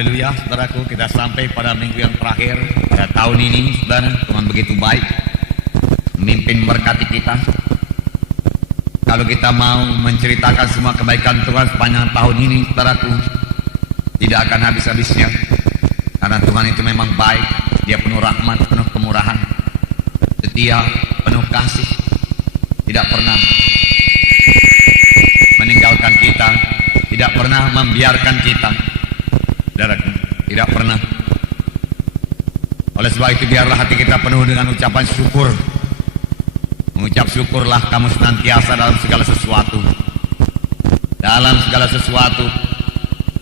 Haleluya, saudaraku, kita sampai pada minggu yang terakhir pada tahun ini. Saudara, Tuhan begitu baik memimpin berkati kita. Kalau kita mau menceritakan semua kebaikan Tuhan sepanjang tahun ini, saudaraku, tidak akan habis-habisnya. Karena Tuhan itu memang baik. Dia penuh rahmat, penuh kemurahan, setia, penuh kasih, tidak pernah meninggalkan kita, tidak pernah membiarkan kita, saudaraku, tidak pernah. Oleh sebab itu biarlah hati kita penuh dengan ucapan syukur. Mengucap syukurlah kamu senantiasa dalam segala sesuatu. Dalam segala sesuatu,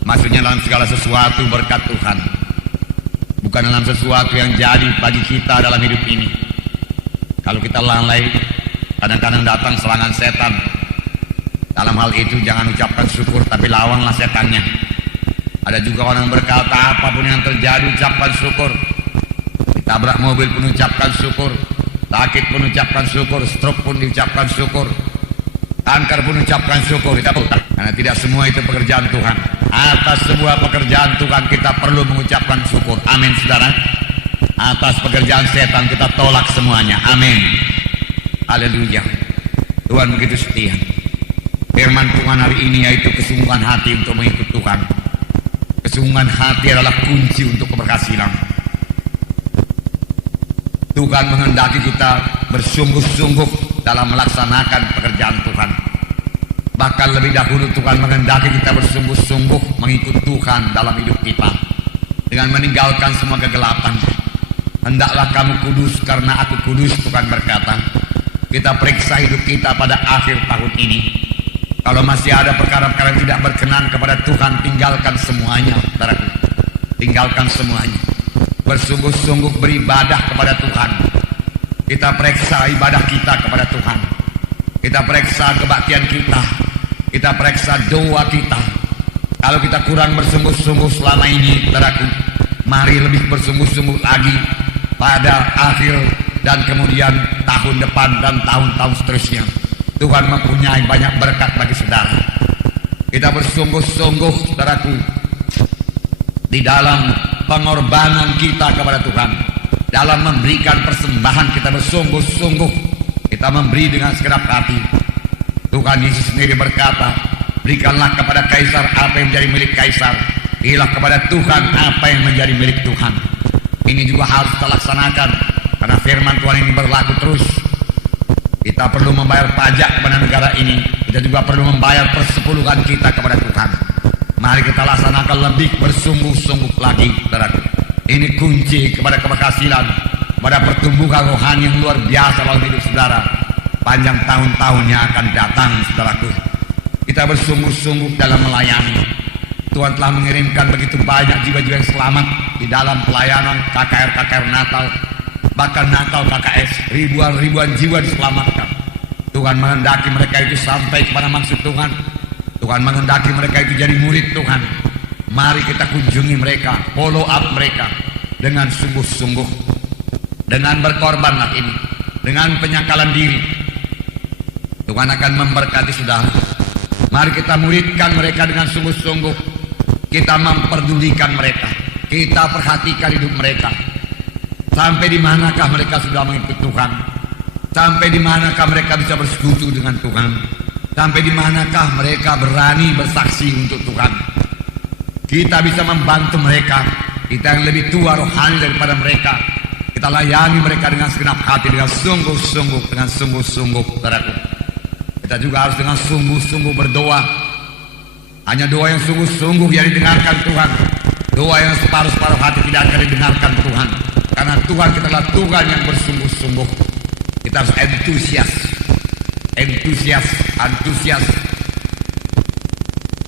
maksudnya dalam segala sesuatu berkat Tuhan, bukan dalam sesuatu yang jadi bagi kita dalam hidup ini. Kalau kita lalai, kadang-kadang datang serangan setan. Dalam hal itu jangan ucapkan syukur, tapi lawanlah setannya. Ada juga orang berkata apapun yang terjadi ucapkan syukur. Ditabrak mobil pun ucapkan syukur, sakit pun ucapkan syukur, stroke pun diucapkan syukur, kanker pun ucapkan syukur. Karena tidak semua itu pekerjaan Tuhan. Atas sebuah pekerjaan Tuhan kita perlu mengucapkan syukur. Amin, saudara. Atas pekerjaan setan kita tolak semuanya. Amin. Haleluya. Tuhan begitu setia. Firman Tuhan hari ini yaitu kesungguhan hati untuk mengikut Tuhan. Kesungguhan hati adalah kunci untuk keberhasilan. Tuhan menghendaki kita bersungguh-sungguh dalam melaksanakan pekerjaan Tuhan. Bahkan lebih dahulu Tuhan menghendaki kita bersungguh-sungguh mengikut Tuhan dalam hidup kita, dengan meninggalkan semua kegelapan. Hendaklah kamu kudus karena aku kudus, Tuhan berkata. Kita periksa hidup kita pada akhir tahun ini. Kalau masih ada perkara-perkara yang tidak berkenan kepada Tuhan, tinggalkan semuanya, saudaraku. Tinggalkan semuanya. Bersungguh-sungguh beribadah kepada Tuhan. Kita periksa ibadah kita kepada Tuhan. Kita periksa kebaktian kita. Kita periksa doa kita. Kalau kita kurang bersungguh-sungguh selama ini, saudaraku, mari lebih bersungguh-sungguh lagi pada akhir dan kemudian tahun depan dan tahun-tahun seterusnya. Tuhan mempunyai banyak berkat bagi saudara. Kita bersungguh-sungguh, saudaraku, di dalam pengorbanan kita kepada Tuhan, dalam memberikan persembahan kita bersungguh-sungguh. Kita memberi dengan segenap hati. Tuhan Yesus sendiri berkata, berikanlah kepada Kaisar apa yang menjadi milik Kaisar, berilah kepada Tuhan apa yang menjadi milik Tuhan. Ini juga harus kita laksanakan, karena firman Tuhan ini berlaku terus. Kita perlu membayar pajak kepada negara ini. Kita juga perlu membayar persepuluhan kita kepada Tuhan. Mari kita laksanakan lebih bersungguh-sungguh lagi, saudaraku. Ini kunci kepada keberhasilan, kepada pertumbuhan rohani yang luar biasa dalam hidup saudara. Panjang tahun-tahun yang akan datang, saudaraku. Kita bersungguh-sungguh dalam melayani. Tuhan telah mengirimkan begitu banyak jiwa-jiwa yang selamat di dalam pelayanan KKR Natal. Bahkan Natal KKS, ribuan jiwa diselamatkan. Tuhan menghendaki mereka itu sampai kepada maksud Tuhan. Tuhan menghendaki mereka itu jadi murid Tuhan. Mari kita kunjungi mereka, follow up mereka dengan sungguh-sungguh, dengan berkorbanlah ini, dengan penyangkalan diri. Tuhan akan memberkati saudara. Mari kita muridkan mereka dengan sungguh-sungguh. Kita memperdulikan mereka, kita perhatikan hidup mereka. Sampai di manakah mereka sudah mengikut Tuhan? Sampai di manakah mereka bisa bersekutu dengan Tuhan? Sampai di manakah mereka berani bersaksi untuk Tuhan? Kita bisa membantu mereka. Kita yang lebih tua rohani daripada mereka, kita layani mereka dengan segenap hati, dengan sungguh-sungguh, dengan sungguh-sungguh, saudaraku. Kita juga harus dengan sungguh-sungguh berdoa. Hanya doa yang sungguh-sungguh yang didengarkan Tuhan. Doa yang separuh-separuh hati tidak akan didengarkan Tuhan. Karena Tuhan kita adalah Tuhan yang bersungguh-sungguh. Kita harus antusias.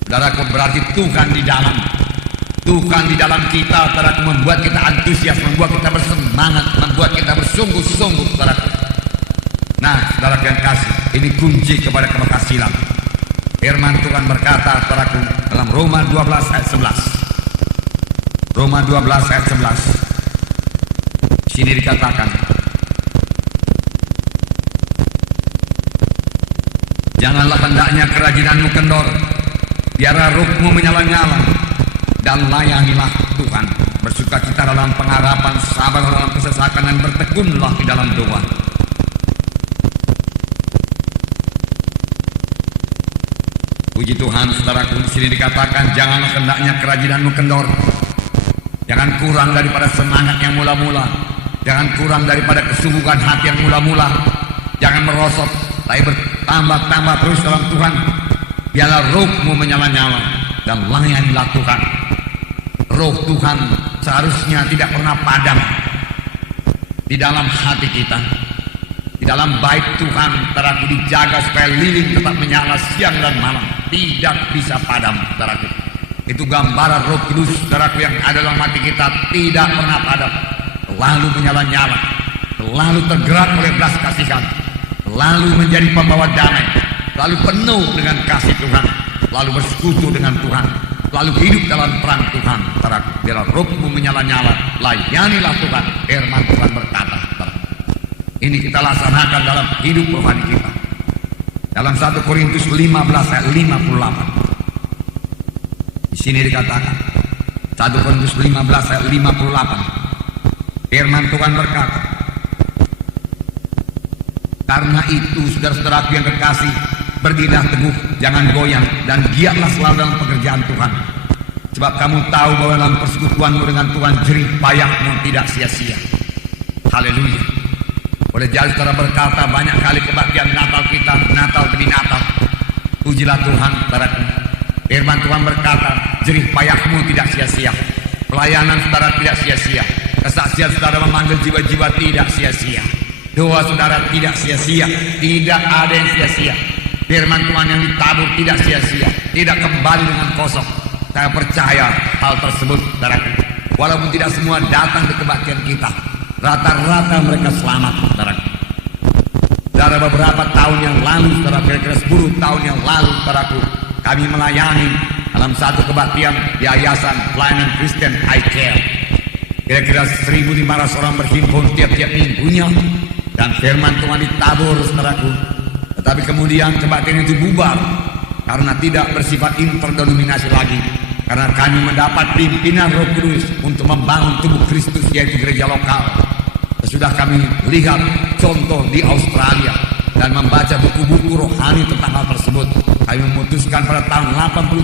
Saudaraku, berarti Tuhan di dalam. Tuhan di dalam kita, saudaraku, membuat kita antusias, membuat kita bersemangat, membuat kita bersungguh-sungguh, saudaraku. Nah, saudaraku yang kasih, ini kunci kepada keberhasilan. Firman Tuhan berkata, saudaraku, dalam Roma 12 ayat 11. Roma 12 ayat 11. Sini dikatakan, janganlah hendaknya kerajinanmu kendor, biarlah ruhmu menyala-nyala, dan layanilah Tuhan. Bersukacita dalam pengharapan, sabar dalam kesesakan, dan bertekunlah di dalam doa. Puji Tuhan, saudaraku, di sini dikatakan janganlah hendaknya kerajinan kendor. Jangan kurang daripada semangat yang mula-mula. Jangan kurang daripada kesungguhan hati yang mula-mula. Jangan merosot, tapi bertambah-tambah terus dalam Tuhan. Biarlah rohmu menyala-nyala dan layanilah Tuhan. Roh Tuhan seharusnya tidak pernah padam di dalam hati kita. Di dalam bait Tuhan saudaraku dijaga supaya lilin tetap menyala siang dan malam, tidak bisa padam, saudaraku. Itu gambaran Roh Kudus, saudaraku, yang ada dalam hati kita, tidak pernah padam, selalu menyala-nyala, selalu tergerak oleh belas kasihan, selalu menjadi pembawa damai, selalu penuh dengan kasih Tuhan, selalu bersekutu dengan Tuhan, selalu hidup dalam perang Tuhan, saudaraku. Biarlah rohmu menyala-nyala, layanilah Tuhan. Firman Tuhan berkata, ini kita laksanakan dalam hidup rohani kita. Dalam 1 Korintus 15 ayat 58. Di sini dikatakan 1 Korintus 15 ayat 58. Firman Tuhan berkata, karena itu saudara-saudaraku yang kekasih, berdirilah teguh, jangan goyang, dan giatlah selalu dalam pekerjaan Tuhan. Sebab kamu tahu bahwa dalam persekutuanmu dengan Tuhan jerih payahmu tidak sia-sia. Haleluya. Boleh jadi saudara berkata banyak kali kebaktian Natal kita, Natal demi Natal. Pujilah Tuhan, saudaraku. Firman Tuhan berkata, jerih payahmu tidak sia-sia. Pelayanan saudara tidak sia-sia. Kesaksian saudara memanggil jiwa-jiwa tidak sia-sia. Doa saudara tidak sia-sia. Tidak ada yang sia-sia. Firman Tuhan yang ditabur tidak sia-sia, tidak kembali dengan kosong. Saya percaya hal tersebut, saudaraku. Walaupun tidak semua datang di kebaktian kita, rata-rata mereka selamat, saudaraku. Dari beberapa tahun yang lalu, saudara, kira-kira 10 tahun yang lalu, saudaraku, kami melayani dalam satu kebaktian di Yayasan Pelayanan Kristen I Care. Kira-kira 1.500 orang berhimpun tiap-tiap minggunya, dan firman Tuhan ditabur, saudaraku. Tetapi kemudian kebaktian itu bubar karena tidak bersifat interdenominasi lagi. Karena kami mendapat pimpinan Roh Kudus untuk membangun tubuh Kristus, yaitu gereja lokal. Sesudah kami lihat contoh di Australia dan membaca buku-buku rohani tentang hal tersebut, kami memutuskan pada tahun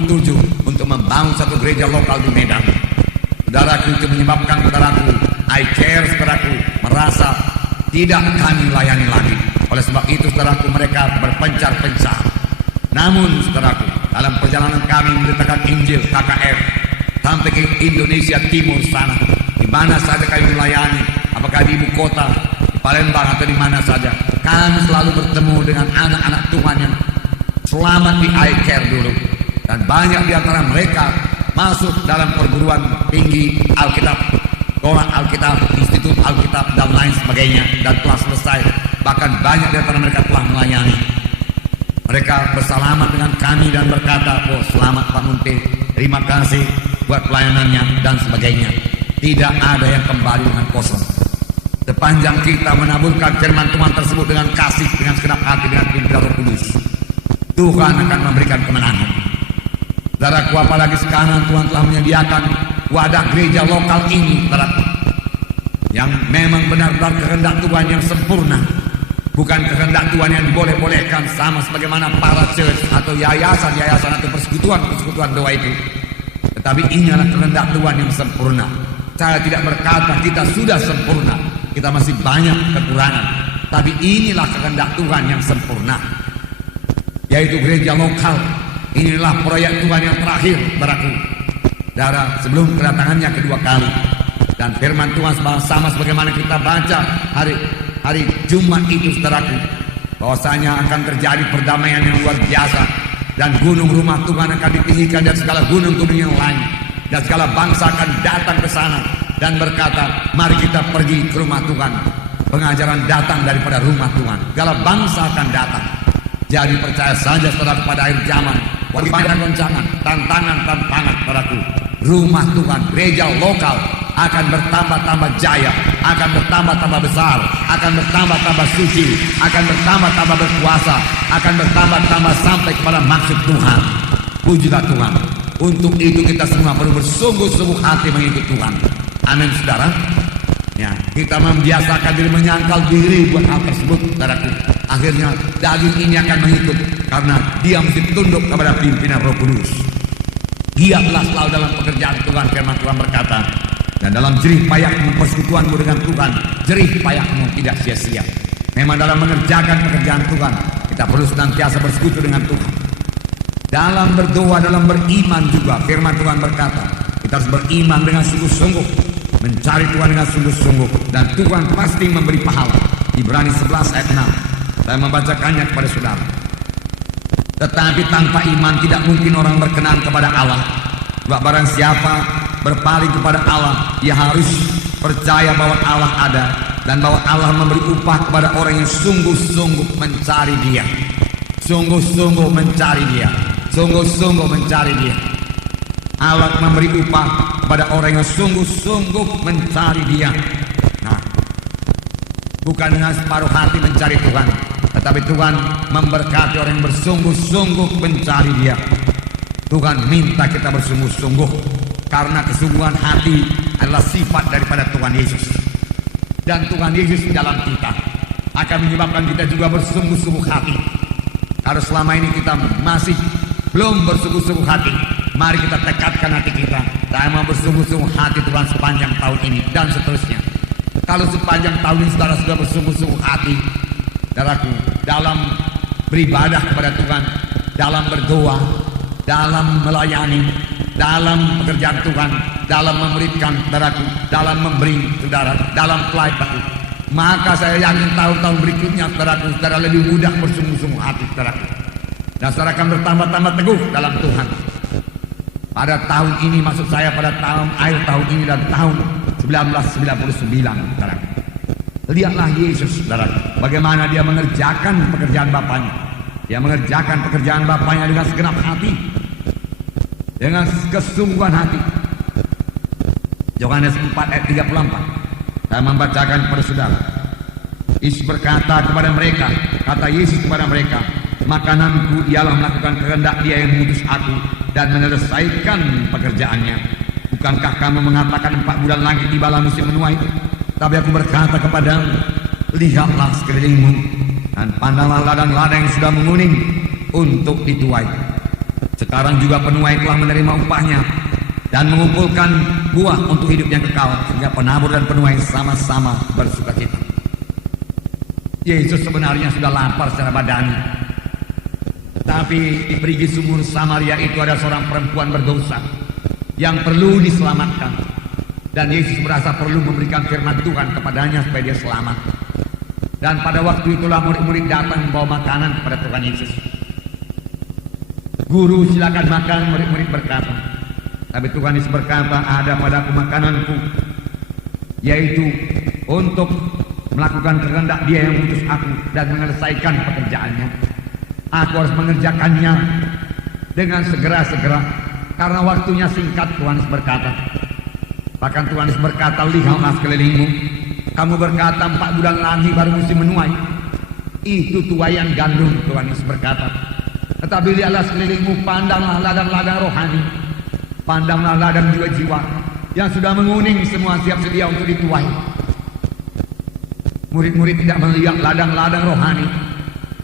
87 untuk membangun satu gereja lokal di Medan. Saudaraku, itu menyebabkan saudaraku, I Care, saudaraku, merasa tidak kami layani lagi. Oleh sebab itu, saudaraku, mereka berpencar-pencar. Namun, saudaraku, dalam perjalanan kami memberitakan Injil KKR sampai ke Indonesia Timur sana, di mana saja kami melayani, apakah di ibu kota, di Palembang, atau di mana saja, kami selalu bertemu dengan anak-anak Tuhan yang selamat di I Care dulu. Dan banyak di antara mereka masuk dalam perguruan tinggi Alkitab, sekolah Alkitab, Institut Alkitab, dan lain sebagainya, dan telah selesai. Bahkan banyak di antara mereka telah melayani. Mereka bersalaman dengan kami dan berkata, oh selamat Pak Munte, terima kasih buat pelayanannya, dan sebagainya. Tidak ada yang kembali dengan kosong. Sepanjang kita menaburkan firman Tuhan tersebut dengan kasih, dengan segenap hati, dengan pimpinan Roh Kudus, Tuhan akan memberikan kemenangan. Saudaraku, apalagi sekarang Tuhan telah menyediakan wadah gereja lokal ini, saudaraku, yang memang benar-benar kehendak Tuhan yang sempurna. Bukan kehendak Tuhan yang diboleh-bolehkan sama sebagaimana para church atau yayasan-yayasan atau persekutuan-persekutuan doa itu. Tetapi ini adalah kehendak Tuhan yang sempurna. Saya tidak berkata kita sudah sempurna, kita masih banyak kekurangan. Tapi inilah kehendak Tuhan yang sempurna, yaitu gereja lokal. Inilah proyek Tuhan yang terakhir, saudaraku, sebelum kedatangannya kedua kali. Dan firman Tuhan sama sebagaimana kita baca hari Jumat itu, saudaraku, bahwasanya akan terjadi perdamaian yang luar biasa, dan gunung rumah Tuhan akan ditinggikan dan segala gunung-gunung yang lain, dan segala bangsa akan datang ke sana dan berkata, mari kita pergi ke rumah Tuhan. Pengajaran datang daripada rumah Tuhan. Segala bangsa akan datang. Jadi percaya saja, saudara, pada akhir zaman, goncangan, tantangan, saudaraku, rumah Tuhan, gereja lokal akan bertambah-tambah jaya, akan bertambah-tambah besar, akan bertambah-tambah suci, akan bertambah-tambah berkuasa, akan bertambah-tambah sampai kepada maksud Tuhan. Pujilah Tuhan. Untuk itu kita semua perlu bersungguh-sungguh hati mengikut Tuhan. Amin, saudara. Ya, kita membiasakan diri menyangkal diri buat hal tersebut, saudaraku. Akhirnya daging ini akan mengikut karena dia mesti tunduk kepada pimpinan Roh Kudus. Giatlah selalu dalam pekerjaan Tuhan, firman Tuhan berkata, dan dalam jerih payahmu persekutuanmu dengan Tuhan, jerih payahmu tidak sia-sia. Memang dalam mengerjakan pekerjaan Tuhan, kita perlu senantiasa bersekutu dengan Tuhan. Dalam berdoa, dalam beriman juga, firman Tuhan berkata, kita harus beriman dengan sungguh-sungguh, mencari Tuhan dengan sungguh-sungguh, dan Tuhan pasti memberi pahala. Ibrani 11 ayat 6. Saya membacakannya kepada saudara. Tetapi tanpa iman tidak mungkin orang berkenan kepada Allah. Sebab barang siapa berpaling kepada Allah, ia harus percaya bahwa Allah ada dan bahwa Allah memberi upah kepada orang yang sungguh-sungguh mencari Dia. Sungguh-sungguh mencari Dia. Sungguh-sungguh mencari Dia. Allah memberi upah kepada orang yang sungguh-sungguh mencari Dia. Nah, bukan dengan separuh hati mencari Tuhan, tetapi Tuhan memberkati orang yang bersungguh-sungguh mencari Dia. Tuhan minta kita bersungguh-sungguh karena kesungguhan hati adalah sifat daripada Tuhan Yesus. Dan Tuhan Yesus dalam kita akan menyebabkan kita juga bersungguh-sungguh hati. Kalau selama ini kita masih belum bersungguh-sungguh hati, mari kita tekadkan hati kita. Saya mau bersungguh-sungguh hati Tuhan sepanjang tahun ini dan seterusnya. Kalau sepanjang tahun ini saudara sudah bersungguh-sungguh hati, saudaraku, dalam beribadah kepada Tuhan, dalam berdoa, dalam melayani, dalam pekerjaan Tuhan, dalam memuridkan saudaraku, dalam memberi saudara, dalam pelayanan, maka saya yakin tahun-tahun berikutnya saudaraku, saudara lebih mudah bersungguh-sungguh hati saudaraku, dan saudara akan bertambah-tambah teguh dalam Tuhan. Pada tahun ini, maksud saya pada akhir tahun ini dan tahun 1999, saudaraku, lihatlah Yesus, saudaraku, bagaimana dia mengerjakan pekerjaan Bapaknya. Dia mengerjakan pekerjaan Bapaknya dengan segenap hati, dengan kesungguhan hati. Yohanes 4 ayat 34. Saya membacakan kepada saudara. Yesus berkata kepada mereka, kata Yesus kepada mereka, makananku ialah melakukan kehendak Dia yang mengutus aku dan menyelesaikan pekerjaannya. Bukankah kamu mengatakan 4 bulan lagi tibalah musim menuai? Tapi aku berkata kepadamu, lihatlah sekelilingmu dan pandanglah ladang-ladang yang sudah menguning untuk dituai. Sekarang juga penuai telah menerima upahnya dan mengumpulkan buah untuk hidup yang kekal, sehingga penabur dan penuai sama-sama bersukacita. Yesus sebenarnya sudah lapar secara badani, tapi di perigi sumur Samaria itu ada seorang perempuan berdosa yang perlu diselamatkan, dan Yesus merasa perlu memberikan firman Tuhan kepadanya supaya dia selamat. Dan pada waktu itulah murid-murid datang membawa makanan kepada Tuhan Yesus. Guru, silakan makan, murid-murid berkata. Tapi Tuhan Yesus berkata, ada padaku makananku, yaitu untuk melakukan kehendak Dia yang mengutus aku dan menyelesaikan pekerjaannya. Aku harus mengerjakannya dengan segera-segera karena waktunya singkat. Tuhan Yesus berkata. Bahkan Tuhan Yesus berkata, lihatlah sekelilingmu. Kamu berkata 4 bulan lagi baru musim menuai. Itu tuaian gandum, Tuhan Yesus berkata. Tetapi lihatlah sekelilingmu, pandanglah ladang-ladang rohani, pandanglah ladang jiwa-jiwa yang sudah menguning, semua siap sedia untuk dituai. Murid-murid tidak melihat ladang-ladang rohani.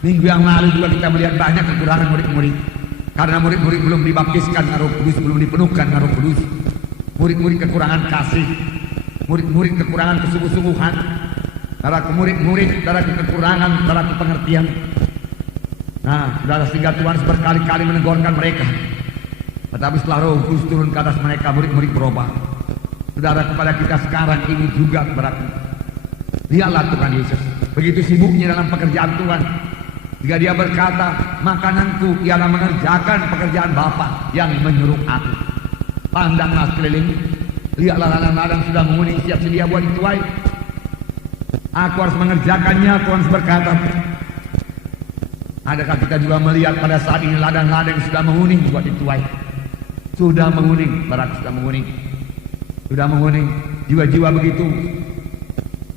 Minggu yang lalu juga kita melihat banyak kekurangan murid-murid, karena murid-murid belum dibaptiskan dengan Roh Kudus, belum dipenuhkan dengan Roh Kudus. Murid-murid kekurangan kasih, murid-murid kekurangan kesungguh-sungguhan, saudaraku murid-murid, saudaraku kekurangan, saudaraku pengertian. Nah, saudara, sehingga Tuhan berkali-kali menegurkan mereka. Tetapi setelah Roh Kudus turun ke atas mereka, murid-murid berubah. Saudara, kepada kita sekarang ini juga saudaraku, lihatlah Tuhan Yesus begitu sibuknya dalam pekerjaan Tuhan, jika Dia berkata, makananku ialah mengerjakan pekerjaan Bapa yang menyuruh aku. Pandanglah sekeliling, lihatlah ladang-ladang sudah menguning, siap sedia buat dituai. Aku harus mengerjakannya, Tuhan berkata. Adakah kita juga melihat pada saat ini ladang-ladang sudah menguning buat dituai? Sudah menguning, barak sudah menguning. Sudah menguning, jiwa-jiwa begitu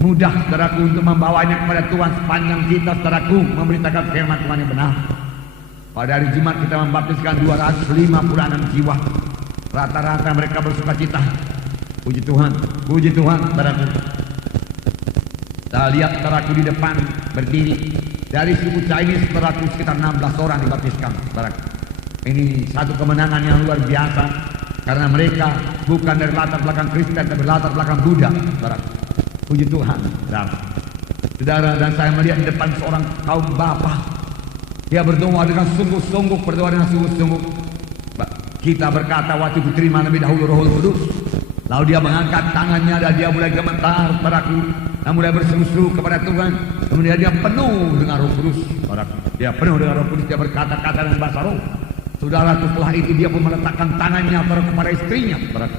mudah, saudaraku, untuk membawanya kepada Tuhan sepanjang kita, saudaraku, memberitakan firman Tuhan yang benar. Pada hari Jumat kita membaptiskan 256 jiwa. Rata-rata mereka bersuka cita. Puji Tuhan, saudaraku. Saya lihat saudaraku di depan berdiri. Dari suku Chinese saudaraku sekitar 16 orang dibaptiskan, saudaraku. Ini satu kemenangan yang luar biasa. Karena mereka bukan dari latar belakang Kristen, tapi latar belakang Buddha, saudaraku. Puji Tuhan, saudara. Saudara, dan saya melihat di depan seorang kaum bapa. Dia berdoa dengan sungguh-sungguh, Kita berkata waktu diterima lebih dahulu Roh Kudus. Lalu dia mengangkat tangannya dan dia mulai gemetar, saudaraku. Dan mulai berseru-seru kepada Tuhan. Kemudian dia penuh dengan Roh Kudus, saudaraku. Dia penuh dengan Roh Kudus, dia berkata-kata dengan bahasa roh. Saudara, setelah itu dia pun meletakkan tangannya kepada istrinya, saudaraku.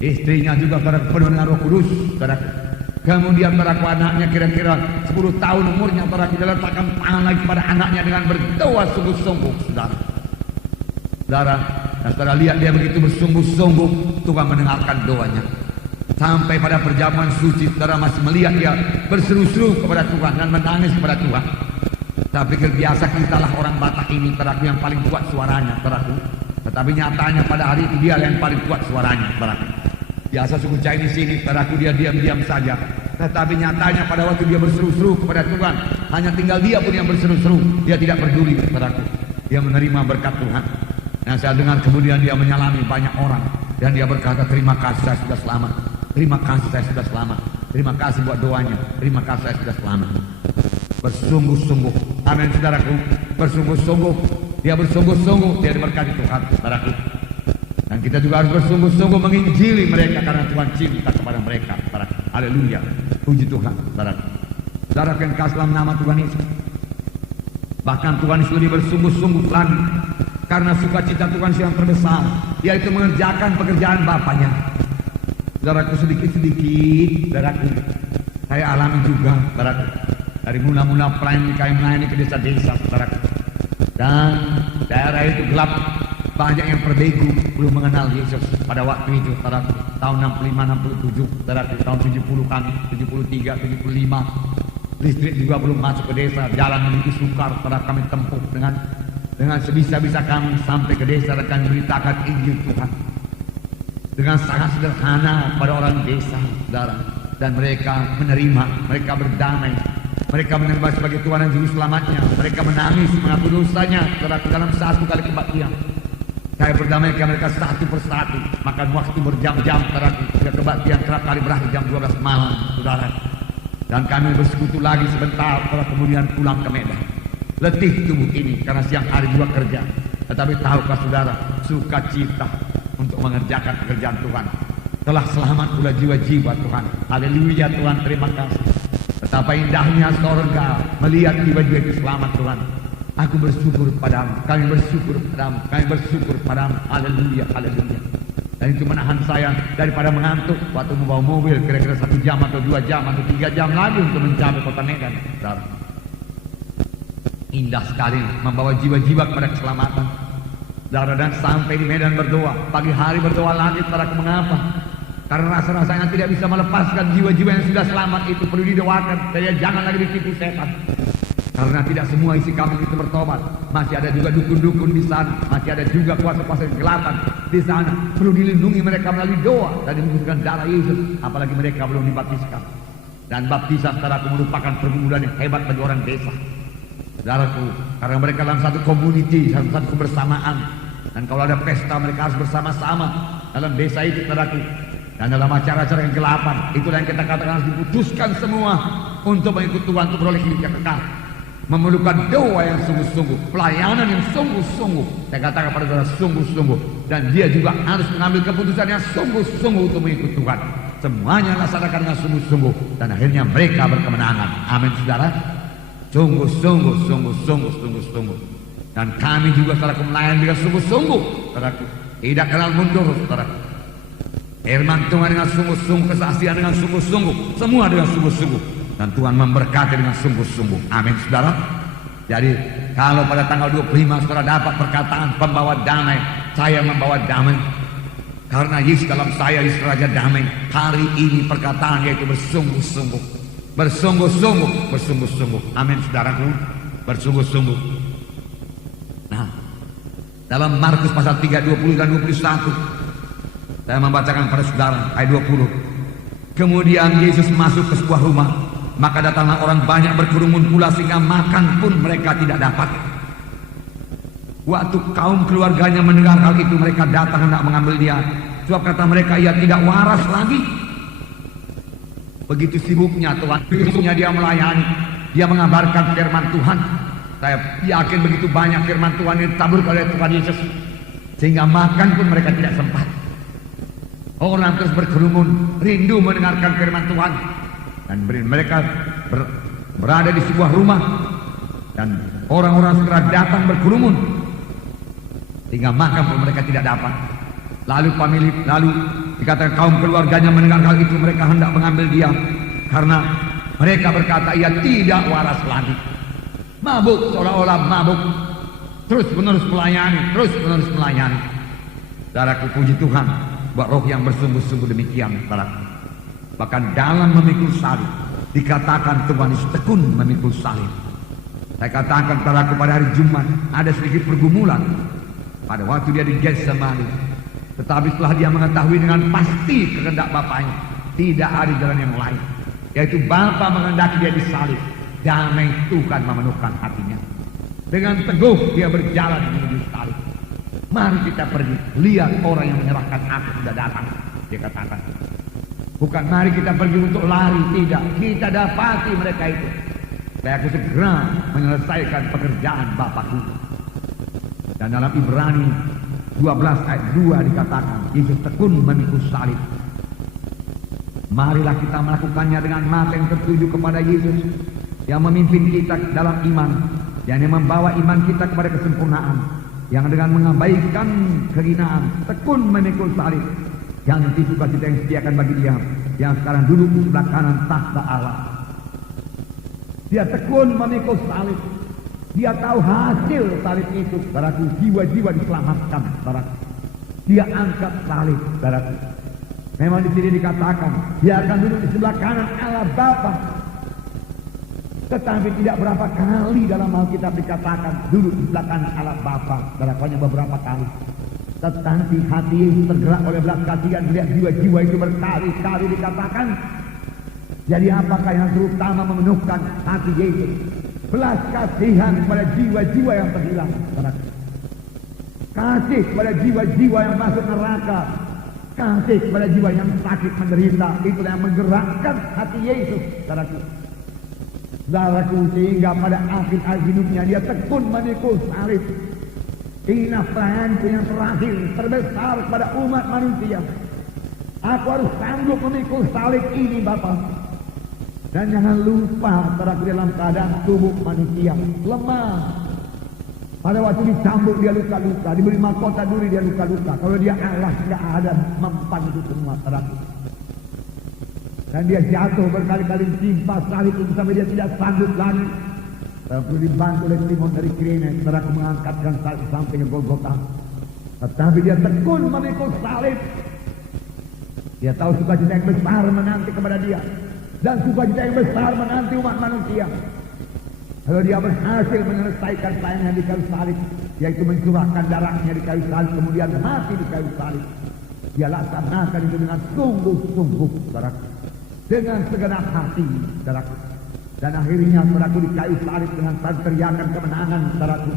Istrinya juga saudaraku penuh dengan Roh Kudus, saudaraku. Kemudian saudaraku anaknya kira-kira 10 tahun umurnya, saudaraku, dia letakkan tangan lagi pada anaknya dengan berdoa sungguh-sungguh, saudara. Saudara, dan saudara lihat dia begitu bersungguh-sungguh, Tuhan mendengarkan doanya. Sampai pada perjamuan suci, saudara masih melihat dia berseru-seru kepada Tuhan dan menangis kepada Tuhan. Saya pikir biasa kita lah orang Batak ini, saudaraku, yang paling kuat suaranya, saudaraku. Tetapi nyatanya pada hari itu dia yang paling kuat suaranya, saudaraku. Biasa suku Chinese ini, saudaraku, dia diam-diam saja. Tetapi nyatanya pada waktu dia berseru-seru kepada Tuhan, hanya tinggal dia pun yang berseru-seru. Dia tidak peduli, saudaraku. Dia menerima berkat Tuhan. Nah, saya dengar kemudian dia menyalami banyak orang. Dan dia berkata, terima kasih saya sudah selamat. Terima kasih saya sudah selamat. Terima kasih buat doanya. Terima kasih saya sudah selamat. Bersungguh-sungguh. Amin, saudaraku. Bersungguh-sungguh. Dia bersungguh-sungguh. Dia diberkati Tuhan, saudaraku. Dan kita juga harus bersungguh-sungguh menginjili mereka karena Tuhan cinta kepada mereka. Haleluya. Puji Tuhan, saudara. Saudara yang kasih dalam nama Tuhan Yesus. Bahkan Tuhan Yesus lebih bersungguh-sungguh lagi karena sukacita Tuhan Yesus yang terbesar, yaitu mengerjakan pekerjaan Bapaknya. Saudaraku, sedikit-sedikit, saudaraku, saya alami juga, saudaraku, dari mula-mula melayani ke desa-desa, saudaraku. Dan daerah itu gelap. Banyak yang berbegu, belum mengenal Yesus pada waktu itu, saudaraku. Tahun 65, 67, saudaraku, tahun 70 kami, 73, 75. Listrik juga belum masuk ke desa, jalan menuju sukar, saudara, kami tempuh dengan sebisa-bisa kami sampai ke desa dan kami beritakan Injil Tuhan. Dengan sangat sederhana pada orang desa, saudara. Dan mereka menerima, mereka berdamai. Mereka menerima sebagai Tuhan dan Juru Selamatnya. Mereka menangis, mengaku dosanya, saudaraku, dalam satu kali kebaktian. Saya berdamaikan mereka satu persatu, makan waktu berjam-jam, saudaraku. Kebaktian kerap kali berakhir jam 12 malam, saudara. Dan kami bersekutu lagi sebentar, setelah kemudian pulang ke Medan. Letih tubuh ini karena siang hari juga kerja. Tetapi tahukah saudara, sukacita untuk mengerjakan pekerjaan Tuhan. Telah selamat pula jiwa-jiwa Tuhan. Haleluya Tuhan, terima kasih. Betapa indahnya sorga melihat jiwa-jiwa itu selamat Tuhan. Aku bersyukur padamu, kami bersyukur padamu, kami bersyukur padamu. Haleluya, haleluya. Dan itu menahan saya daripada mengantuk waktu membawa mobil kira-kira 1 jam atau 2 jam atau 3 jam lagi untuk mencapai kota Medan. Indah sekali membawa jiwa-jiwa kepada keselamatan. Dan sampai di Medan berdoa, pagi hari berdoa lagi, saudaraku, mengapa? Karena rasa-rasanya tidak bisa melepaskan jiwa-jiwa yang sudah selamat itu perlu didoakan. Saya jangan lagi ditipu setan. Karena tidak semua isi kampung itu bertobat. Masih ada juga dukun-dukun di sana. Masih ada juga kuasa-kuasa kegelapan di sana. Perlu dilindungi mereka melalui doa dan dimbutuhkan darah Yesus. Apalagi mereka belum dibaptiskan. Dan baptisan, saudaraku, merupakan pergumulan yang hebat bagi orang desa. Saudaraku, karena mereka dalam satu community, satu kebersamaan. Dan kalau ada pesta mereka harus bersama-sama dalam desa itu, saudaraku. Dan dalam acara-acara yang kegelapan, itulah yang kita katakan harus diputuskan semua untuk mengikut Tuhan, untuk beroleh hidup yang kekal. Memerlukan doa yang sungguh-sungguh, pelayanan yang sungguh-sungguh. Saya katakan pada saudara, sungguh-sungguh. Dan dia juga harus mengambil keputusan yang sungguh-sungguh untuk mengikut Tuhan. Semuanya laksanakan dengan sungguh-sungguh. Dan akhirnya mereka berkemenangan. Amin, saudara. Sungguh-sungguh, sungguh-sungguh, sungguh-sungguh. Dan kami juga, saudaraku, melayani dengan sungguh-sungguh, saudaraku. Tidak kenal mundur, saudaraku. Firman Tuhan dengan sungguh-sungguh, kesaksian dengan sungguh-sungguh. Semua dengan sungguh-sungguh. Dan Tuhan memberkati dengan sungguh-sungguh. Amin, saudara. Jadi kalau pada tanggal 25 saudara dapat perkataan pembawa damai, saya membawa damai. Karena Yesus dalam saya, Yesus Raja damai. Hari ini perkataan yaitu bersungguh-sungguh. Bersungguh-sungguh, bersungguh-sungguh. Amin, saudaraku. Bersungguh-sungguh. Dalam Markus pasal 3, 20 dan 21. Saya membacakan pada saudara ayat 20. Kemudian Yesus masuk ke sebuah rumah, maka datanglah orang banyak berkerumun pula sehingga makan pun mereka tidak dapat. Waktu kaum keluarganya mendengar hal itu, mereka datang hendak mengambil dia, sebab kata mereka ia tidak waras lagi. Begitu sibuknya Tuhan, begitu sibuknya dia melayani, dia mengabarkan firman Tuhan. Saya yakin begitu banyak firman Tuhan yang ditabur oleh Tuhan Yesus, sehingga makan pun mereka tidak sempat. Orang terus berkerumun, rindu mendengarkan firman Tuhan, dan mereka berada di sebuah rumah, dan orang-orang segera datang berkerumun, sehingga makan pun mereka tidak dapat. Lalu dikatakan kaum keluarganya mendengar hal itu, mereka hendak mengambil dia, karena mereka berkata ia tidak waras lagi. Mabuk, seolah-olah mabuk, terus menerus melayani. Saudaraku, puji Tuhan buat roh yang bersungguh-sungguh demikian, saudaraku. Bahkan dalam memikul salib dikatakan Tuhan Yesus tekun memikul salib. Saya katakan saudaraku, pada hari Jumat ada sedikit pergumulan pada waktu dia di Getsemani, tetapi setelah dia mengetahui dengan pasti kehendak Bapaknya, tidak ada jalan yang lain, yaitu Bapa menghendaki dia disalib. Damai Tuhan memenuhkan hatinya. Dengan teguh dia berjalan menuju salib. Mari kita pergi, lihat orang yang menyerahkan aku sudah datang, dia katakan. Bukan mari kita pergi untuk lari, tidak. Kita dapati mereka itu, supaya aku segera menyelesaikan pekerjaan Bapakku. Dan dalam Ibrani 12 ayat 2 dikatakan Yesus tekun memikul salib. Marilah kita melakukannya dengan mata yang tertuju kepada Yesus, yang memimpin kita dalam iman, yang membawa iman kita kepada kesempurnaan, yang dengan mengabaikan kehinaan tekun memikul salib, yang sukacita yang disediakan bagi dia yang sekarang duduk di sebelah kanan tahta Allah. Dia tekun memikul salib. Dia tahu hasil salib itu, saudaraku, jiwa-jiwa diselamatkan, saudaraku. Dia angkat salib, saudaraku. Memang di sini dikatakan dia akan duduk di sebelah kanan Allah Bapa. Tetapi tidak berapa kali dalam Alkitab dikatakan duduk di sebelah kanan Allah Bapa, saudaraku, hanya beberapa kali. Tetapi hati Yesus tergerak oleh belas kasihan melihat jiwa-jiwa itu berkali-kali dikatakan. Jadi apakah yang terutama memenuhkan hati Yesus? Belas kasihan kepada jiwa-jiwa yang terhilang, saudaraku. Kasih kepada jiwa-jiwa yang masuk neraka, kasih kepada jiwa yang sakit menderita, itulah yang menggerakkan hati Yesus, saudaraku. Saudaraku, sehingga pada akhir hidupnya dia tekun memikul salib. Inilah pelayanku yang terakhir terbesar kepada umat manusia. Aku harus sanggup memikul salib ini, Bapa. Dan jangan lupa, saudaraku, dalam keadaan tubuh manusia lemah. Pada waktu dicambuk dia luka-luka, diberi mahkota duri dia luka-luka. Kalau dia Allah, tidak ada mempan itu semua, saudaraku. Dan dia jatuh berkali-kali timpa salib itu sampai dia tidak sanggup lagi. Perlu dibantu oleh Simon dari Kirene, saudaraku, mengangkatkan salib sampai ke Golgota. Tetapi dia tekun memikul salib. Dia tahu sukacita yang besar menanti kepada dia, dan sukacita yang besar menanti umat manusia. Kalau dia berhasil menyelesaikan pelayanannya di kayu salib, yaitu mencurahkan darahnya di kayu salib, kemudian mati di kayu salib, dia laksanakan itu dengan sungguh-sungguh, saudaraku, dengan segenap hati, saudaraku. Dan akhirnya, saudaraku, di kayu salib dengan teriakan kemenangan, saudaraku,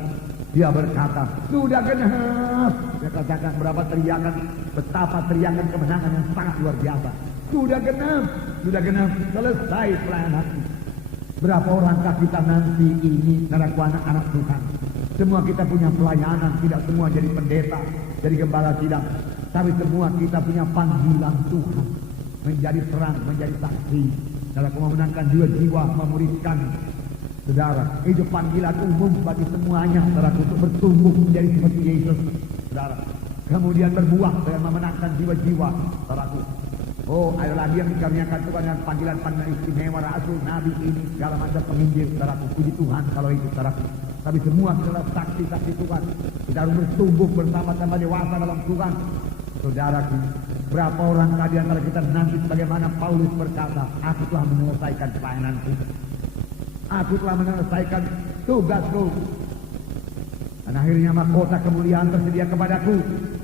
dia berkata, sudah genap. Dia katakan berapa teriakan, betapa teriakan kemenangan yang sangat luar biasa. Sudah genap, selesai pelayananku. Berapa orangkah kita nanti ini, saudaraku, anak-anak Tuhan? Semua kita punya pelayanan, tidak semua jadi pendeta, jadi gembala sidang, tapi semua kita punya panggilan Tuhan, menjadi terang, menjadi saksi, saudaraku, memenangkan jiwa-jiwa, memuridkan. Saudara, itu panggilan umum bagi semuanya, saudaraku, untuk bertumbuh menjadi seperti Yesus, saudara. Kemudian berbuah dengan memenangkan jiwa-jiwa, saudaraku. Oh, ada lagi yang dikaruniakan Tuhan dengan panggilan-panggilan istimewa, rasul, nabi, ini segala macam penginjil, saudaraku. Puji Tuhan kalau itu, saudaraku. Tapi semua adalah saksi-saksi Tuhan. Kita harus bertumbuh bersama-sama dewasa dalam Tuhan. Saudaraku, berapa orang tadi antara kita nanti sebagaimana Paulus berkata, aku telah menyelesaikan pelayananku. Aku telah menyelesaikan tugasku. Dan akhirnya mahkota kemuliaan tersedia kepadaku.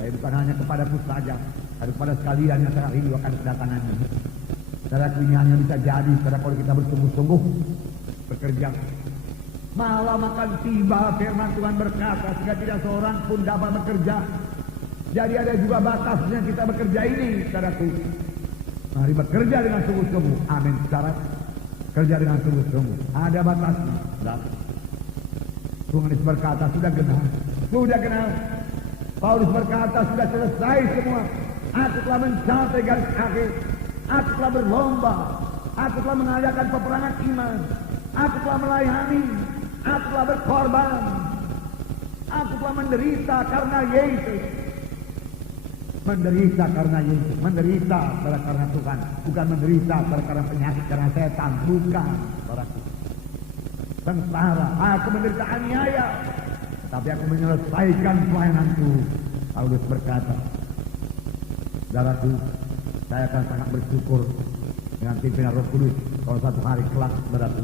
Bukan hanya kepadaku saja, tapi kepada sekalian yang sangat rindu akan kedatangannya. Saudaraku, ini hanya bisa jadi kalau kita bersungguh-sungguh bekerja. Malam akan tiba, firman Tuhan berkata, sehingga tidak seorang pun dapat bekerja. Jadi ada juga batasnya kita bekerja ini, saudaraku. Mari bekerja dengan sungguh-sungguh. Amin, saudara. Kerja dengan sungguh-sungguh. Ada batasnya, saudara. Tuhan Yesus berkata, sudah genap. Paulus berkata, sudah selesai semua. Aku telah mencapai garis akhir. Aku telah berlomba. Aku telah mengadakan peperangan iman. Aku telah melayani. Aku telah berkorban. Aku telah menderita karena Yesus. Menderita karena Yesus. Menderita karena Tuhan. Bukan menderita karena penyakit, karena setan. Bukan, saudaraku. Sengsara, aku menderita aniaya, tapi aku menyelesaikan pelayananku. Paulus berkata, saudaraku, saya akan sangat bersyukur dengan pimpinan Roh Kudus kalau satu hari kelak, saudaraku,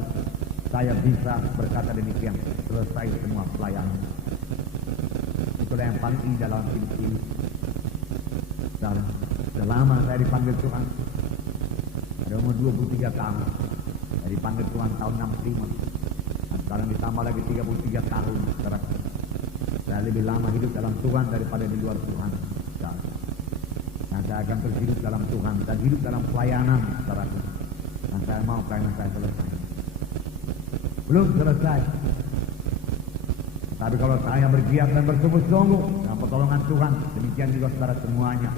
saya bisa berkata demikian, selesai semua pelayanan. Itulah yang paling indah dalam hidup ini. Saudara, sudah lama saya dipanggil Tuhan. Ada umur 23 tahun. Saya dipanggil Tuhan tahun 65. Sekarang ditambah lagi 33 tahun. Saya lebih lama hidup dalam Tuhan daripada di luar Tuhan. Dan saya akan terus hidup dalam Tuhan dan hidup dalam pelayanan. Dan saya mau pelayanan saya selesai. Belum selesai. Tapi kalau saya bergiat dan bersungguh-sungguh dengan pertolongan Tuhan, demikian juga saudara semuanya,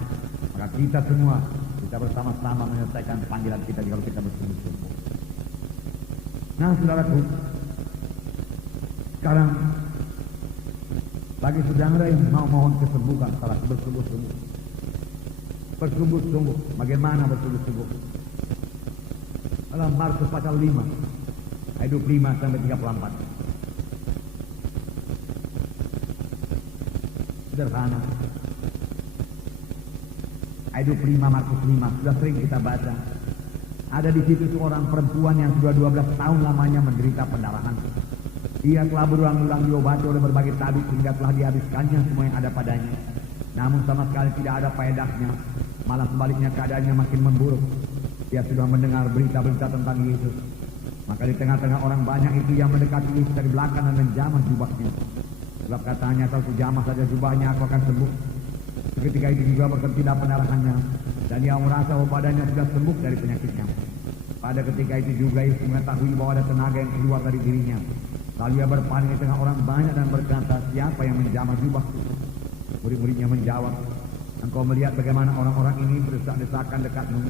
maka kita semua bisa bersama-sama menyelesaikan panggilan kita kalau kita bersungguh-sungguh. Nah, saudaraku, sekarang bagi saudara yang mau mohon kesembuhan, salah bersungguh-sungguh. Bersungguh-sungguh. Bagaimana bersungguh-sungguh? Dalam Markus pasal 5 ayat 25 sampai 34. Sederhana. Ayat 25 Markus 5 sudah sering kita baca. Ada di situ seorang perempuan yang sudah 12 tahun lamanya menderita pendarahan. Ia telah berulang-ulang diobati oleh berbagai tabib hingga telah dihabiskannya semua yang ada padanya. Namun sama sekali tidak ada faedahnya. Malah sebaliknya keadaannya makin memburuk. Ia sudah mendengar berita-berita tentang Yesus. Maka di tengah-tengah orang banyak itu yang mendekati Yesus dari belakang dan menjamah jubahnya. Sebab katanya, kalau jamah saja jubahnya aku akan sembuh. Ketika itu juga berhentilah pendarahannya. Dan ia merasa bahwa badannya sudah sembuh dari penyakitnya. Pada ketika itu juga Yesus mengetahui bahwa ada tenaga yang keluar dari dirinya. Lalu ia berpaling di tengah orang banyak dan berkata, siapa yang menjamah jubahku? Murid-muridnya menjawab, engkau melihat bagaimana orang-orang ini berdesak-desakan dekatmu.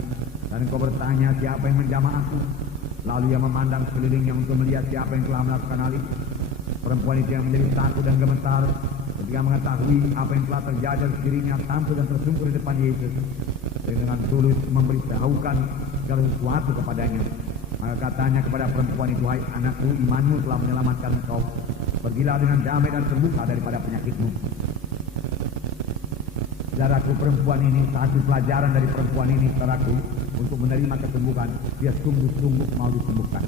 Dan engkau bertanya, siapa yang menjamah aku? Lalu ia memandang sekelilingnya untuk melihat siapa yang telah melakukan hal itu. Perempuan itu yang menjadi takut dan gemetar ketika mengetahui apa yang telah terjadi di dirinya, tampil dan tersungkur di depan Yesus. Dan dengan tulus memberitahukan segala sesuatu kepadanya. Maka katanya kepada perempuan itu, hai anakku, imanmu telah menyelamatkan engkau. Pergilah dengan damai dan terbuka daripada penyakitmu. Saudaraku, perempuan ini, satu pelajaran dari perempuan ini, saudaraku, untuk menerima kesembuhan, dia sungguh-sungguh mau disembuhkan.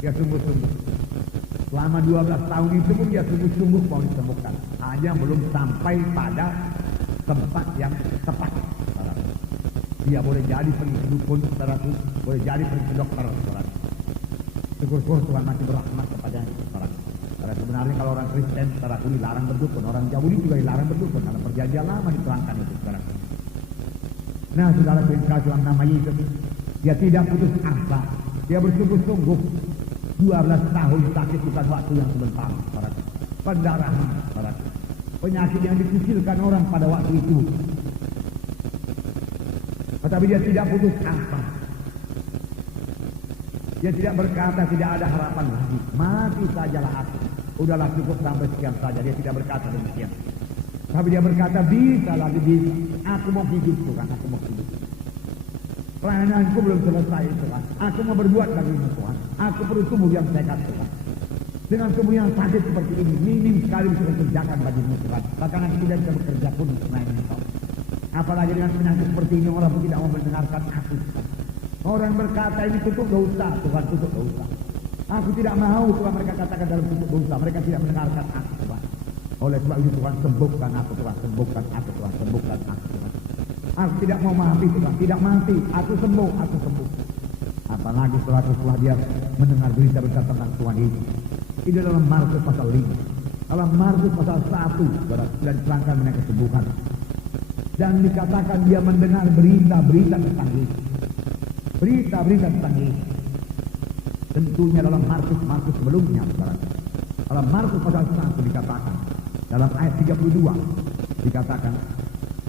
Dia sungguh-sungguh. Selama 12 tahun itu pun dia sungguh-sungguh mau disembuhkan. Hanya belum sampai pada tempat yang tepat. Dia boleh jadi pergi ke dukun, saudaraku, boleh jadi pergi ke dokter, saudaraku. Syukur-syukur Tuhan masih berrahmat kepadanya, saudaraku. Karena sebenarnya kalau orang Kristen, saudaraku, dilarang berdukun. Orang Yahudi juga dilarang berdukun. Karena perjanjian lama diterangkan itu, saudaraku. Nah, saudaraku yang kasih dalam nama Yesus, dia tidak putus asa. Dia bersungguh-sungguh. 12 tahun sakit bukan waktu yang sebentar, saudaraku. Pendarahan, saudaraku. Penyakit yang dikucilkan orang pada waktu itu. Tetapi dia tidak putus asa. Dia tidak berkata tidak ada harapan lagi. Mati sajalah aku. Udahlah cukup sampai sekian saja. Dia tidak berkata demikian. Tapi dia berkata bisa lagi bisa. Aku mau hidup Tuhan. Aku mau hidup. Pelayananku belum selesai Tuhan. Aku mau berbuat bagimu Tuhan. Aku perlu tubuh yang sehat Tuhan. Dengan tubuh yang sakit seperti ini, minim sekali bisa dikerjakan bagimu Tuhan. Bahkan aku tidak bisa bekerja pun selain engkau. Apalagi dengan penyakit seperti ini, orang pun tidak mau mendengarkan aku. Orang berkata ini tutup dosa, Tuhan tutup dosa. Aku tidak mau Tuhan, mereka katakan dalam bentuk dosa. Mereka tidak mendengarkan aku Tuhan. Oleh sebab itu Tuhan, sembuhkan aku Tuhan, sembuhkan aku Tuhan, sembuhkan aku Tuhan. Aku tidak mau mati Tuhan, tidak mati. Aku sembuh, aku sembuh. Apalagi setelah dia mendengar berita-berita tentang Tuhan Yesus. Ini dalam Markus pasal 5. Dalam Markus pasal 1 sudah diterangkan mengenai kesembuhan. Dan dikatakan dia mendengar berita-berita tentang Yesus. Berita-berita tentang Yesus. Tentunya dalam Markus sebelumnya, saudara. Dalam Markus pasal 1 dikatakan, dalam ayat 32 dikatakan,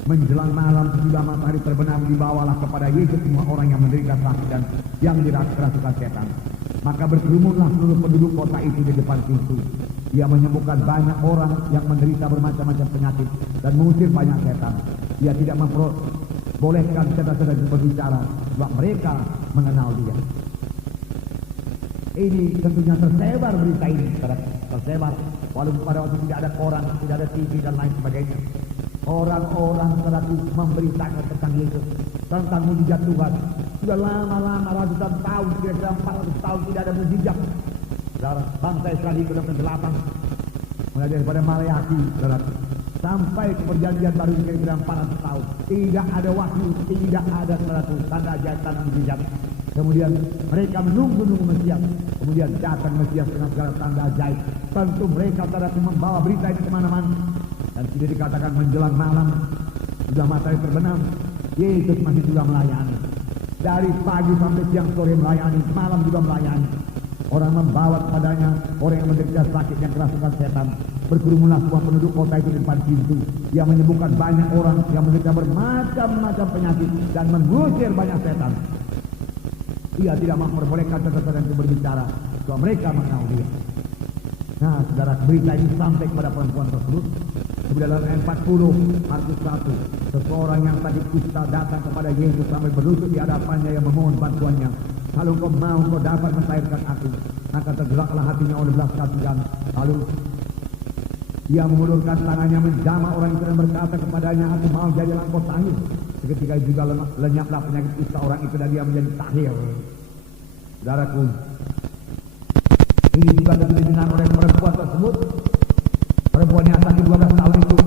menjelang malam sesudah matahari terbenam dibawalah kepada Yesus semua orang yang menderita sakit dan yang dirasukan setan. Maka berkerumunlah seluruh penduduk kota itu di depan pintu. Ia menyembuhkan banyak orang yang menderita bermacam-macam penyakit dan mengusir banyak setan. Ia tidak memperbolehkan setan-setan itu berbicara, sebab mereka mengenal dia. Ini tentunya tersebar berita ini, tersebar. Walaupun pada waktu tidak ada koran, tidak ada TV dan lain sebagainya. Orang-orang selalu memberitakan tentang Yesus, tentang mujizat Tuhan. Sudah lama-lama, ratusan tahun, kira-kira 400 tahun tidak ada mujizat. Saudara, bangsa Israel sudah ke-8, mulai daripada Maleakhi, saudara, sampai ke perjanjian baru kira-kira 400 tahun. Tidak ada wahyu, tidak ada suatu tanda ajaib, tanda mujizat. Kemudian mereka menunggu Mesias. Kemudian datang Mesias dengan segala tanda ajaib. Tentu mereka saudara membawa berita ini kemana-mana. Dan sudah dikatakan menjelang malam, sudah matahari terbenam, Yesus masih juga melayani. Dari pagi sampai siang sore melayani, malam juga melayani. Orang membawa kepadanya orang yang menderita sakit yang kerasukan setan. Berkerumunlah semua penduduk kota itu di depan pintu. Dia menyembuhkan banyak orang yang menderita bermacam-macam penyakit dan mengusir banyak setan. Ia tidak memperbolehkan setan-setan itu berbicara, sebab mereka mengenal dia. Nah, saudara, berita ini sampai kepada perempuan tersebut. Kemudian dalam ayat 40 Markus 1, seseorang yang tadi kusta datang kepada Yesus sampai berlutut di hadapannya yang memohon bantuannya. Kalau engkau mau, engkau dapat mentahirkan aku. Maka tergeraklah hatinya oleh belas kasihan. Lalu ia mengulurkan tangannya menjamah orang itu dan berkata kepadanya, aku mau jadilah engkau tahir. Seketika itu juga lenyaplah penyakit kusta orang itu dan dia menjadi tahir. Saudaraku, ini juga didengar oleh perempuan tersebut. Perempuan yang sakit 12 tahun itu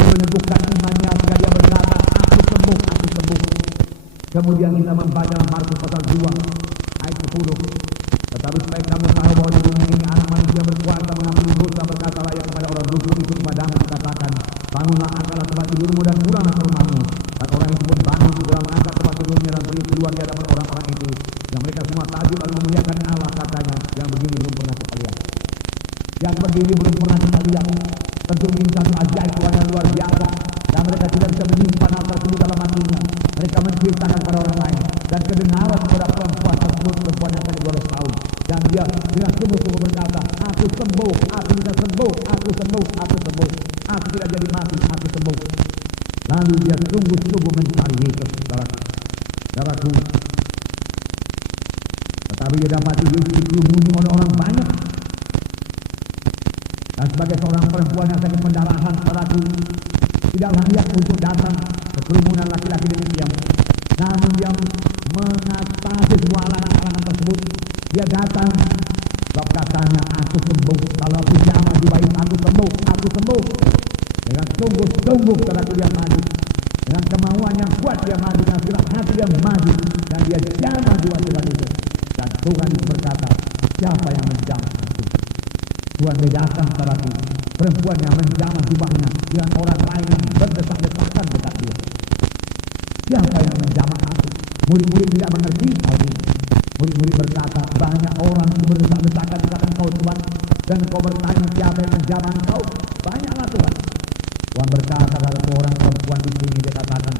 menyembuhkan imannya sehingga dia berkata, aku sembuh, aku sembuh. Kemudian kita membaca dalam Markus pasal 2 ayat 10. Tetapi supaya kamu tahu bahwa di dunia ini anak manusia berkuasa mengampuni dosa, berkatalah ia kepada orang lumpuh itu kepadamu, dikatakan, bangunlah, angkatlah tempat tidurmu dan pulanglah ke rumahmu. Dan orang itu pun bangun segera mengangkat tempat tidurnya dan pergi keluar di hadapan orang-orang itu. Yang mereka semua takjub lalu memuliakan Allah, katanya, yang begini belum pernah kita lihat. Yang begini belum pernah kita lihat. Tentu ini satu ajaib Tuhan yang luar biasa. Dan mereka tidak bisa menyimpan hal tersebut dalam hatinya. Mereka menceritakan kepada orang lain. Dan kedengaran kepada perempuan tersebut, perempuan yang tadi 12 tahun. Dan dia dengan sungguh-sungguh berkata, aku sembuh, aku bisa sembuh, aku sembuh, aku sembuh. Aku tidak jadi mati, aku sembuh. Lalu dia sungguh-sungguh mencari Yesus, saudaraku. Tetapi dia dapati Yesus dikerumuni oleh orang banyak. Dan sebagai seorang perempuan yang sakit pendarahan, saudaraku, tidak layak untuk datang ke kerumunan laki-laki demikian. Namun dia mengatasi semua alangan-alangan tersebut. Dia datang, sebab katanya, aku sembuh. Kalau aku jamah di bait, aku sembuh, aku sembuh. Dengan sungguh-sungguh saudaraku dia maju. Dengan kemauan yang kuat dia maju, dengan segala hati dia maju. Dan dia jamah di wajah itu. Dan Tuhan berkata, siapa yang menjamah aku? Tuhan bedakan saudaraku, perempuan yang menjamah jubahnya dengan orang lain yang berdesak-desakan dekat dia. Siapa yang menjamah aku? Murid-murid tidak mengerti hal ini. Murid-murid berkata, banyak orang berdesak-desakan dekat engkau Tuhan, dan engkau bertanya siapa yang menjamah engkau? Banyaklah Tuhan. Tuhan berkata dalam orang perempuan di sini, dia katakan,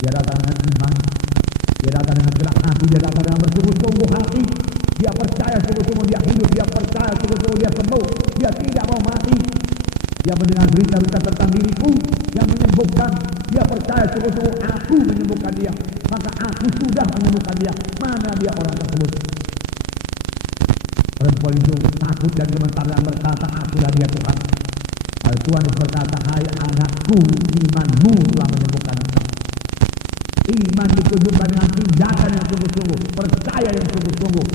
dia datang dengan iman, dia datang dengan gerak hati, dia datang dengan bersungguh-sungguh hati. Dia percaya sungguh-sungguh dia hidup, dia percaya sungguh-sungguh dia sembuh, dia tidak mau mati. Dia mendengar berita-berita tentang diriku yang menyembuhkan. Dia percaya sungguh-sungguh aku menyembuhkan dia, maka aku sudah menyembuhkan dia. Mana dia orang tersebut? Perempuan itu takut dan gemetar dan berkata, akulah dia Tuhan. Lalu Tuhan berkata, hai anakku, imanmu telah menyembuhkan engkau. Iman ditunjukkan dengan tindakan yang sungguh-sungguh, percaya yang sungguh-sungguh.